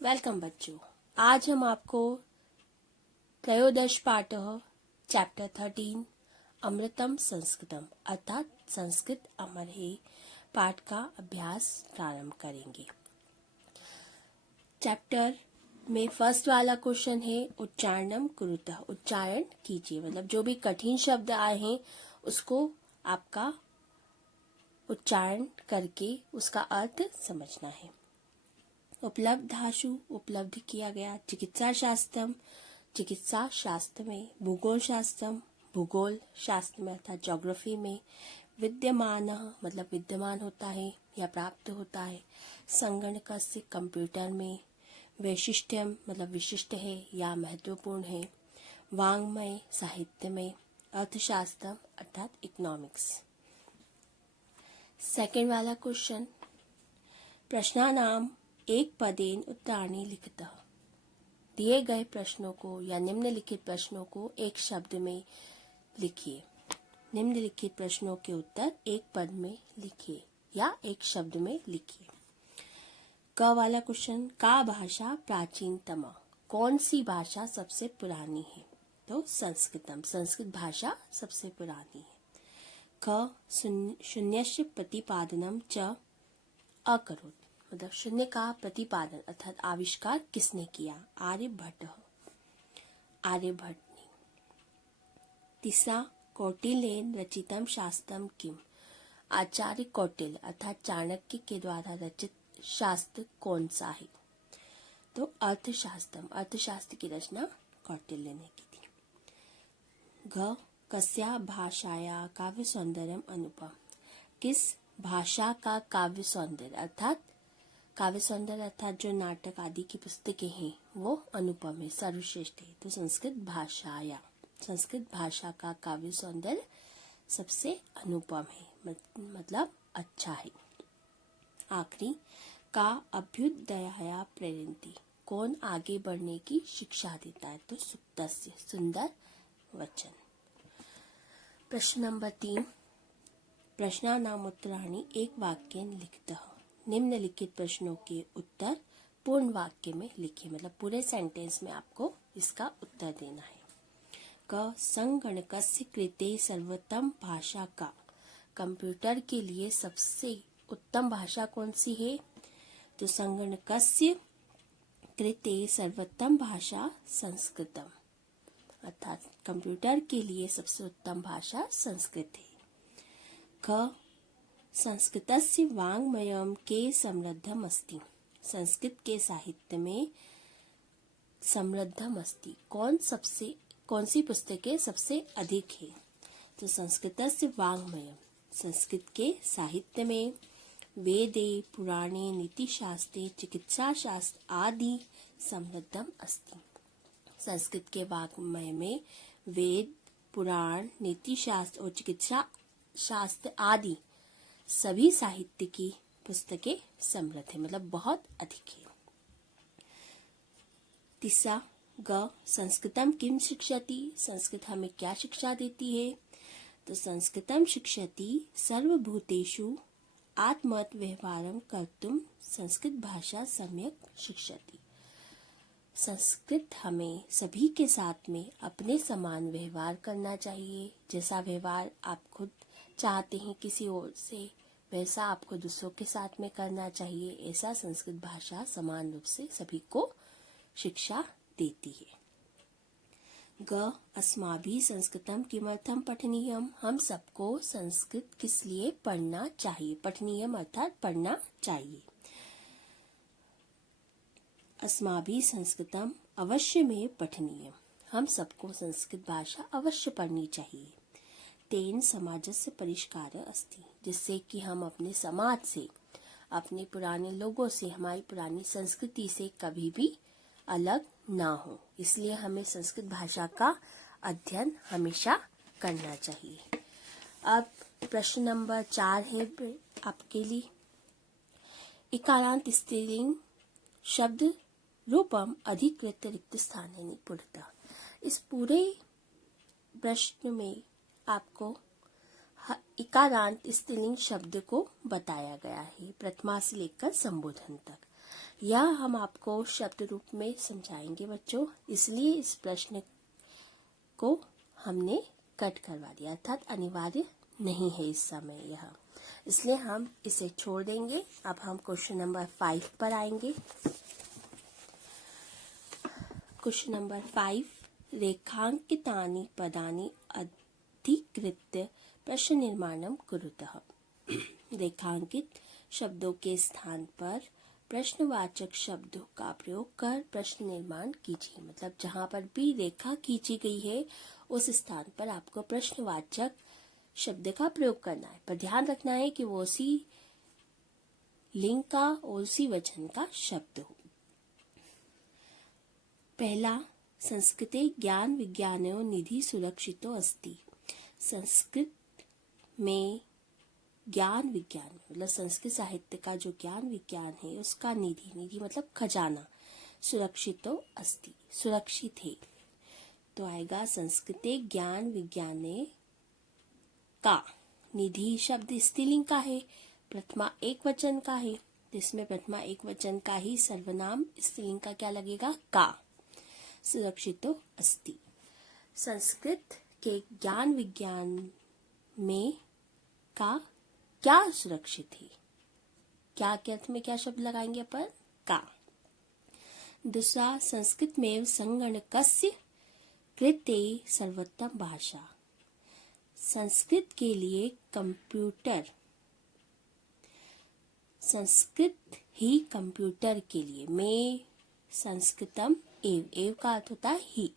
Welcome बच्चों। आज हम आपको त्रयोदश पाठ चैप्टर 13 अमृतम संस्कृतम अर्थात संस्कृत अमर है पाठ का अभ्यास प्रारंभ करेंगे। चैप्टर में फर्स्ट वाला क्वेश्चन है उच्चारणम कुरुतः, उच्चारण कीजिए। मतलब जो भी कठिन शब्द आए हैं उसको आपका उच्चारण करके उसका अर्थ समझना है। उपलब्धाशु उपलब्ध किया गया, चिकित्सा शास्त्रम चिकित्सा शास्त्र में, भूगोल शास्त्रम भूगोल शास्त्र में अर्थात ज्योग्राफी में, विद्यमान मतलब विद्यमान होता है या प्राप्त होता है, संगणकस्य कंप्यूटर में, वैशिष्ट्यम मतलब विशिष्ट है या महत्वपूर्ण है, वाङ्मय साहित्य में, अर्थशास्त्र अर्थात इकोनॉमिक्स। सेकेंड वाला क्वेश्चन प्रश्नानाम एक पदेन उत्तराणि लिखतः, दिए गए प्रश्नों को या निम्नलिखित प्रश्नों को एक शब्द में लिखिए। निम्नलिखित प्रश्नों के उत्तर एक पद में लिखिए या एक शब्द में लिखिए। क वाला क्वेश्चन का भाषा प्राचीनतम, कौन सी भाषा सबसे पुरानी है? तो संस्कृतम, संस्कृत भाषा सबसे पुरानी है। ख शून्यस्य प्रतिपादनम च अकरोत्, मतलब शून्य का प्रतिपादन अर्थात आविष्कार किसने किया? आर्यभट्ट, आर्यभट्ट ने। तीसरा कौटिल्येन रचितम शास्त्रम किम, आचार्य कौटिल्य अर्थात चाणक्य के द्वारा रचित शास्त्र कौन सा है? तो अर्थशास्त्रम, अर्थशास्त्र की रचना कौटिल्य ने की थी। घ कस्या भाषाया काव्य सौंदर्यम अनुपम, किस भाषा का काव्य सौंदर्य अर्थात काव्य सौंदर्य अर्थात जो नाटक आदि की पुस्तकें हैं वो अनुपम है, सर्वश्रेष्ठ है। तो संस्कृत भाषाया, संस्कृत भाषा का काव्य सौंदर्य सबसे अनुपम है मतलब अच्छा है। आखिरी का अभ्युदयाया प्रेरयन्ति, कौन आगे बढ़ने की शिक्षा देता है? तो सुप्तस्य, सुंदर वचन। प्रश्न नंबर 3 प्रश्नानाम उत्तराणि एक वाक्य लिखतः, निम्नलिखित प्रश्नों के उत्तर पूर्ण वाक्य में लिखिए। मतलब पूरे सेंटेंस में आपको इसका उत्तर देना है। क संगणकस्य कृते सर्वोत्तम भाषा का, कंप्यूटर के लिए सबसे उत्तम भाषा कौन सी है? तो संगणकस्य कृते सर्वोत्तम भाषा संस्कृतम, अर्थात कंप्यूटर के लिए सबसे उत्तम भाषा संस्कृत है। ख संस्कृतस्य वाङ्मयं के समृद्धम अस्ति, संस्कृत के साहित्य में समृद्धम अस्ति, कौन सी पुस्तकें सबसे अधिक है? तो संस्कृतस्य वाङ्मयं, संस्कृत के साहित्य में, वेदे पुराणे नीतिशास्त्रे चिकित्सा शास्त्र आदि समृद्धम अस्ति, संस्कृत के वाङ्मय में वेद पुराण नीति शास्त्र और चिकित्सा शास्त्र आदि सभी साहित्य की पुस्तकें समृद्ध है मतलब बहुत अधिक है। तीसरा ग संस्कृतम किम शिक्षति, संस्कृत हमें क्या शिक्षा देती है? तो संस्कृतम शिक्षति सर्वभूतेषु आत्मवत् व्यवहारं कर्तुम, संस्कृत भाषा सम्यक शिक्षति, संस्कृत हमें सभी के साथ में अपने समान व्यवहार करना चाहिए। जैसा व्यवहार आप खुद चाहते हैं किसी और से, वैसा आपको दूसरों के साथ में करना चाहिए। ऐसा संस्कृत भाषा समान रूप से सभी को शिक्षा देती है। ग अस्माभिः संस्कृतम किमर्थम पठनीयम, हम सबको संस्कृत किस लिए पढ़ना चाहिए? पठनीयम अर्थात पढ़ना चाहिए। अस्माभिः संस्कृतम अवश्य में पठनीयम, हम सबको संस्कृत भाषा अवश्य पढ़नी चाहिए। तेन समाजस्य परिष्कारः अस्ति, जिससे कि हम अपने समाज से, अपने पुराने लोगों से, हमारी पुरानी संस्कृति से कभी भी अलग ना हो, इसलिए हमें संस्कृत भाषा का अध्ययन हमेशा करना चाहिए। अब प्रश्न नंबर 4 है आपके लिए। इकारांत स्त्रीलिंग शब्द रूपम अधिकृत रिक्त स्थानानि पुरतः, इस पूरे प्रश्न में आपको इकारांत स्त्रीलिंग शब्द को बताया गया है प्रथमा से लेकर संबोधन तक। यह हम आपको शब्द रूप में समझाएंगे बच्चों, इसलिए इस प्रश्न को हमने कट करवा दिया, अर्थात अनिवार्य नहीं है इस समय यह, इसलिए हम इसे छोड़ देंगे। अब हम क्वेश्चन नंबर 5 पर आएंगे। क्वेश्चन नंबर 5, रेखांकितानि पदानि अधिकृत्य प्रश्न निर्माणम कुरुतः। रेखांकित शब्दों के स्थान पर प्रश्नवाचक शब्दों का प्रयोग कर प्रश्न निर्माण कीजिए। मतलब जहां पर भी रेखा खींची गई है उस स्थान पर आपको प्रश्नवाचक शब्द का प्रयोग करना है, पर ध्यान रखना है कि वो उसी लिंग का और उसी वचन का शब्द हो। पहला, संस्कृते ज्ञान विज्ञानो निधि सुरक्षितो अस्ति। संस्कृत में ज्ञान विज्ञान मतलब संस्कृत साहित्य का जो ज्ञान विज्ञान है उसका निधि, निधि मतलब खजाना, सुरक्षितो अस्ति सुरक्षित है। तो आएगा संस्कृते ज्ञान विज्ञाने का, निधि शब्द स्त्रीलिंग का है, प्रथमा एक वचन का है, जिसमें प्रथमा एक वचन का ही सर्वनाम स्त्रीलिंग का क्या लगेगा, का, सुरक्षितो अस्ति। संस्कृत के ज्ञान विज्ञान में का क्या सुरक्षित है, क्या के अर्थ में क्या शब्द लगाएंगे अपन, का। दूसरा, संस्कृत में संगणकस्य कृते सर्वोत्तम भाषा। संस्कृत के लिए कंप्यूटर, संस्कृत ही कंप्यूटर के लिए, में संस्कृतम एव, एव का अर्थ होता है ही,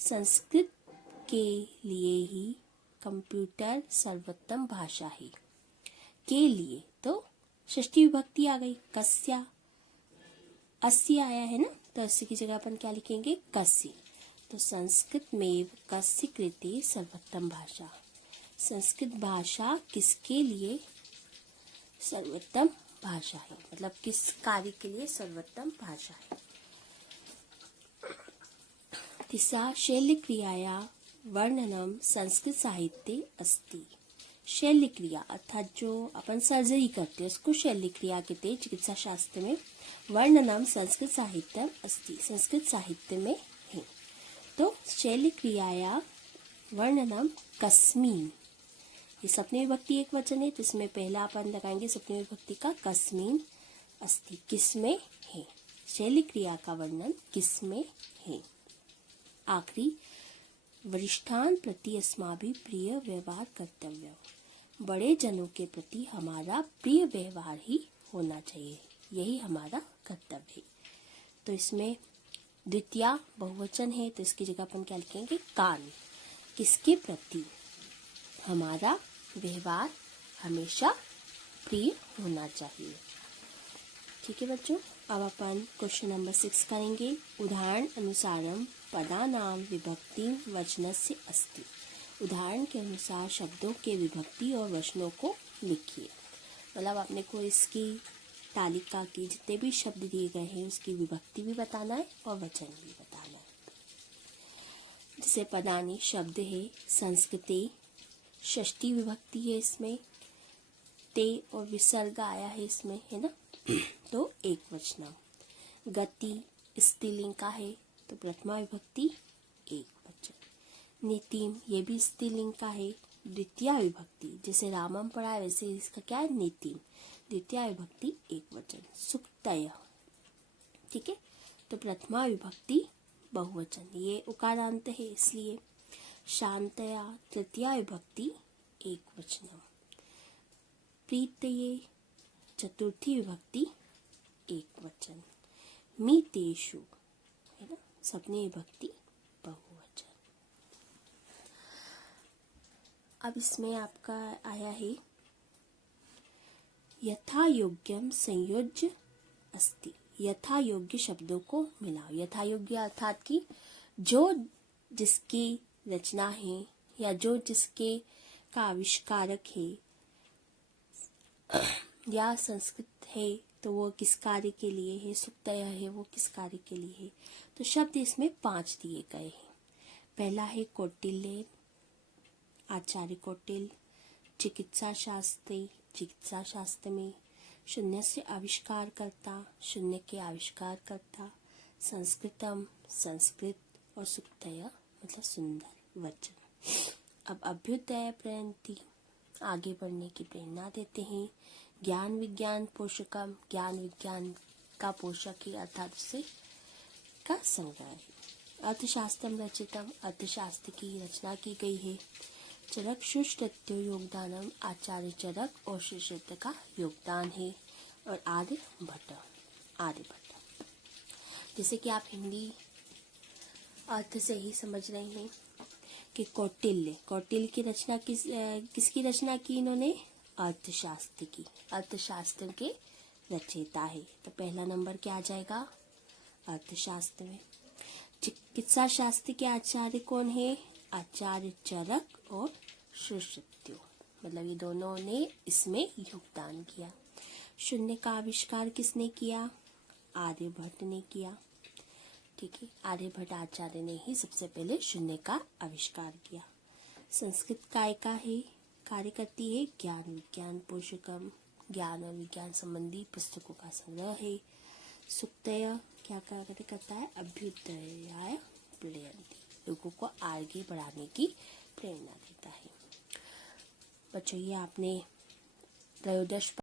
संस्कृत के लिए ही कंप्यूटर सर्वोत्तम भाषा है। के लिए तो षष्ठी विभक्ति आ गई, कस्या, अस्य आया है ना, तो अस्य की जगह अपन क्या लिखेंगे, कस्य। तो संस्कृत में कस्य कृते सर्वोत्तम भाषा, संस्कृत भाषा किसके लिए सर्वोत्तम भाषा है, मतलब किस कार्य के लिए सर्वोत्तम भाषा है। तीसरा, शैल्य क्रियाया वर्णनम संस्कृत साहित्ये अस्ति। शैल्य क्रिया अर्थात जो अपन सर्जरी करते हैं उसको शैल्य क्रिया कहते हैं चिकित्सा शास्त्र में। वर्णनम संस्कृत साहित्यम अस्ति, संस्कृत साहित्य में है। तो शैल्य क्रियाया वर्णनम कस्मिन, ये सप्तमी विभक्ति एक वचन है, तो इसमें पहला अपन लगाएंगे सप्तमी विभक्ति का, कस्मिन अस्ति, किसमें है, शैल्य क्रिया का वर्णन किसमें है। आखिरी, वरिष्ठान प्रति अस्माभिः प्रिय व्यवहार कर्तव्य। बड़े जनों के प्रति हमारा प्रिय व्यवहार ही होना चाहिए, यही हमारा कर्तव्य है। तो इसमें द्वितीया बहुवचन है, तो इसकी जगह अपन क्या लिखेंगे, कान, किसके प्रति हमारा व्यवहार हमेशा प्रिय होना चाहिए। ठीक है बच्चों, अब अपन क्वेश्चन नंबर 6 करेंगे। उदाहरण अनुसारम पदानाम विभक्ति वचनस्य अस्ति। उदाहरण के अनुसार शब्दों के विभक्ति और वचनों को लिखिए। मतलब आपने को इसकी तालिका की जितने भी शब्द दिए गए हैं उसकी विभक्ति भी बताना है और वचन भी बताना है। जैसे पदानी शब्द है, संस्कृते षष्ठी विभक्ति है, इसमें ते और विसर्ग आया है इसमें, है ना, तो एक वचन। गति स्त्रीलिंग का है तो प्रथमा विभक्ति एक वचन। नीतिम ये भी स्त्रीलिंग का है, द्वितीया विभक्ति, जैसे रामम पढ़ा है वैसे इसका क्या है, नीतिम, द्वितीया विभक्ति एक वचन। सुक्तय, ठीक है, तो प्रथमा विभक्ति बहुवचन, ये उकारांत है इसलिए। शांतया तृतीया विभक्ति एक वचन। प्रीतये चतुर्थी विभक्ति एक वचन। मीतेषु है ना, सप्तमी विभक्ति बहुवचन। अब इसमें आपका आया है यथा योग्यम संयोज्य अस्ति। यथा योग्य शब्दों को मिलाओ। यथा योग्य अर्थात कि जो जिसकी रचना है या जो जिसके का आविष्कारक है या संस्कृत है तो वो किस कार्य के लिए है, सुक्तय है वो किस कार्य के लिए है। तो शब्द इसमें 5 दिए गए हैं। पहला है कौटिल्य, आचार्य कौटिल्य, चिकित्सा शास्त्र में, शून्यस्य आविष्कारकर्ता, शून्य के आविष्कारकर्ता, संस्कृतम संस्कृत और सुक्तय मतलब सुंदर वचन। अब अभ्युदय प्रयंती आगे बढ़ने की प्रेरणा देते हैं। ज्ञान विज्ञान पोषकम, ज्ञान विज्ञान का पोषक ही अर्थात उससे का संग्रह है। अर्थशास्त्रम रचितम, अर्थशास्त्र की रचना की गई है। चरक सुश्रुत्यो योगदानम, आचार्य चरक और सुश्रुत का योगदान है। और आर्यभट्ट, आर्यभट्ट जैसे कि आप हिंदी अर्थ से ही समझ रहे हैं कि कौटिल्य, कौटिल्य की रचना किसकी रचना की इन्होंने? अर्थशास्त्र की, अर्थशास्त्र के रचयिता है। तो पहला नंबर क्या आ जाएगा अर्थशास्त्र में। चिकित्सा शास्त्र के आचार्य कौन है? आचार्य चरक और सुश्रुत्यो, मतलब ये दोनों ने इसमें योगदान किया। शून्य का आविष्कार किसने किया? आर्यभट्ट ने किया। ठीक है, आर्यभट्ट आचार्य ने ही सबसे पहले शून्य का आविष्कार किया। संस्कृत काय का है? कार्य करती है ज्ञान विज्ञान पोषकम, ज्ञान और विज्ञान संबंधी पुस्तकों का संग्रह है। सुक्तय क्या कार्य करता है? अभ्युदयाय प्रेरयन्ति, लोगों को आगे बढ़ाने की प्रेरणा देता है। बच्चों, ये आपने त्रयोदश